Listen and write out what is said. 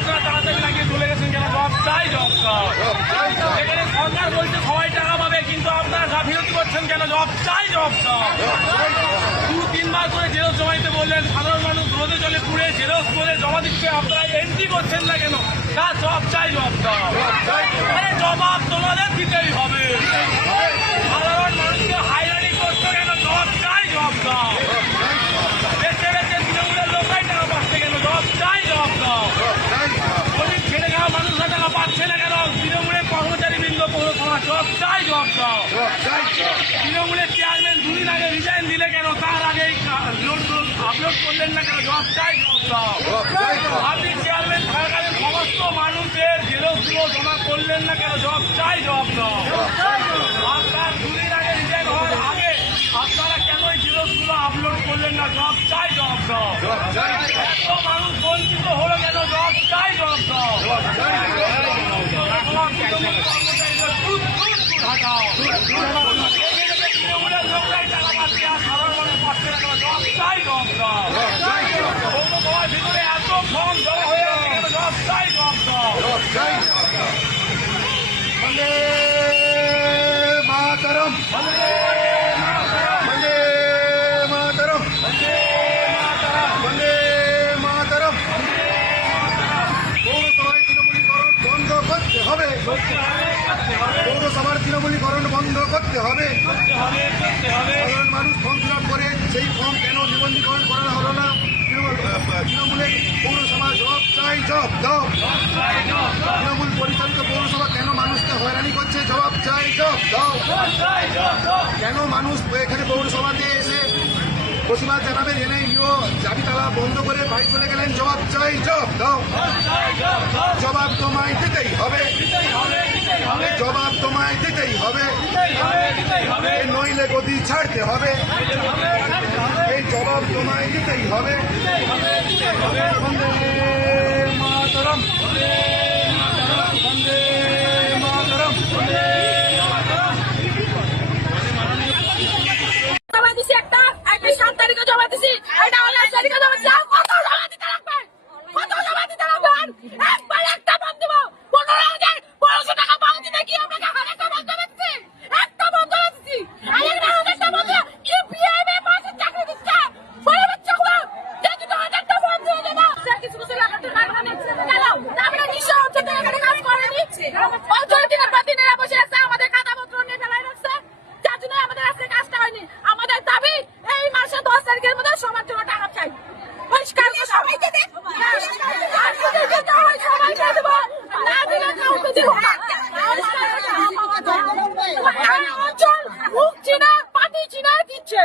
আপনারা তাড়াতাড়ি লাগিয়ে চলে গেছেন কেন? জব চাই, জব চাই। এখানে সরকার বলছে সবাই টাকা পাবে, কিন্তু আপনারা গাফিলতি করছেন কেন? জব চাই, জব চাই। 2-3 মাস ধরে জেরক্স জমা দিতে বললেন, সাধারণ মানুষ রোদে জলে পুড়ে জেরক্স করে জমা দিচ্ছে, আপনারা এন্ট্রি করছেন না কেন? তার জব চাই, জব চাই। আরে জবাব তোমাদের দিতেই হবে। সাধারণ মানুষকে হাইরানি করছো কেন? জব চাই, জব চাই। বেঁচে বেঁচে তৃণমূলের লোকাই টাকা পাচ্ছে কেন? জব চাই, জব চাই। গরিব খেটে খাওয়া মানুষরা টাকা পাচ্ছে না কেন? তৃণমূলের কর্মচারীবৃন্দ পৌরসভা জব চাই, জব চাই। তৃণমূলের চেয়ারম্যান 2 দিন আগে রিজাইন দিলে কেন? তার আগে আপলোড করলেন না কেন? জব চাই, জব চাই। আপনি চেয়ারম্যান থাকাকালীন সমস্ত মানুষের জেরক্সগুলো জমা করলেন না কেন? জব চাই, জব চাই। আপনার 2 দিন আগে রিজাইন হওয়ার আগে আপনারা কেন এই জেরক্সগুলো আপলোড করলেন না? জব চাই, জব চাই। এত মানুষ বঞ্চিত হলো কেন? জব চাই, জব চাই। তৃণমূলের লোকরাই টাকা পাচ্ছে আর সাধারণ মানুষ পাচ্ছে না কেন? জব চাই, জব চাই। পৌরসভার ভিতরে এত ফর্ম জমা হয়ে আছে কেন? জব চাই, জব চাই। বন্দে মাতরম, বন্দে মাতরম, বন্দে মাতরম। পৌরসভায় তৃণমূলীকরণ বন্ধ করতে হবে। পৌরসভার তৃণমূলীকরণ বন্ধ করতে হবে। সাধারণ মানুষ ফর্ম ফিল আপ করে সেই ফর্ম কেন নিবন্ধীকরণ করা হলো না? তৃণমূলের পৌরসভা জব চাই, জব দাও। তৃণমূল পরিচালিত পৌরসভা কেন মানুষকে হয়রানি করছে? জবাব চাই, জব দাও। কেন মানুষ এখানে পৌরসভাতে এসে প্রতিবাদ জানাবে জেনে নিও চাবি তালা বন্ধ করে বাড়ি চলে গেলেন? জবাব চাই, জব দাও। জবাব তোমায় দিতেই হবে। জবাব তোমায় দিতেই হবে। নইলে গদি ছাড়তে হবে। এই জবাব তোমায় দিতেই হবে। বন্দে মাতরম, বন্দে মাতরম। জমা দিছি একটা 7 তারিখে জমা দিছি, এটা 19 তারিখে জমা দিছি। কত জমা দিতে লাগবে? কত জমা দিতে লাগবে? একবার একটা বন্ধ দিব 15,000 টাকা পাওয়া দিতে কি আপনাকে একটা বন্ধ দিচ্ছি? একটা বন্ধ দিচ্ছি। আর একটা বন্ধ কি বিএমএ মাসে চাকরি দিচ্ছে? বলে বাচ্চা গুলো দেখি তো একটা বন্ধ হয়ে যাবে। কিছু কিছু লাগাতে পারবে না। গেল তারপরে নিশা হচ্ছে তো এখানে কাজ করে নিচ্ছে। অঞ্চল দিনের পর দিন এরা বসে আছে, আমাদের খাতাপত্র নিয়ে ফেলাই রাখছে। যার জন্য আমাদের আজকে কাজটা হয়নি। আমাদের দাবি এই মাসে 10 তারিখের মধ্যে সবার জন্য টাকা চাই। পরিষ্কার সবাই দেবে। সবাই দেবো না দিলে কাউকে দিব না। অঞ্চল মুখ চিনা পাতি চিনা দিচ্ছে।